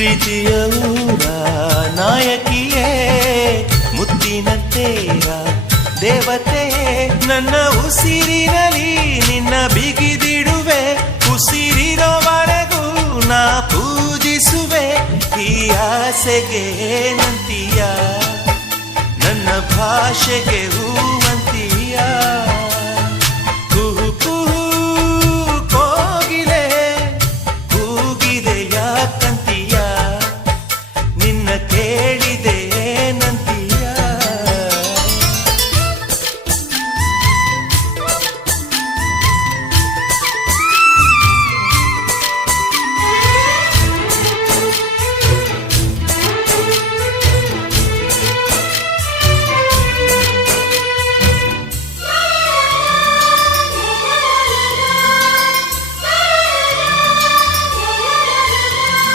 ಪ್ರೀತಿಯ ಊರ ನಾಯಕಿಯೇ ಮುತ್ತಿನ ತೇರ ದೇವತೆ ನನ್ನ ಉಸಿರಿನಲ್ಲಿ ನಿನ್ನ ಬಿಗಿದಿಡುವೆ ಉಸಿರಿರೋವರೆಗೂ ನಾ ಪೂಜಿಸುವೆ ಈ ಆಸೆಗೆ ನಂತೀಯ ನನ್ನ ಭಾಷೆಗೆ ಹೂವಂತೀಯ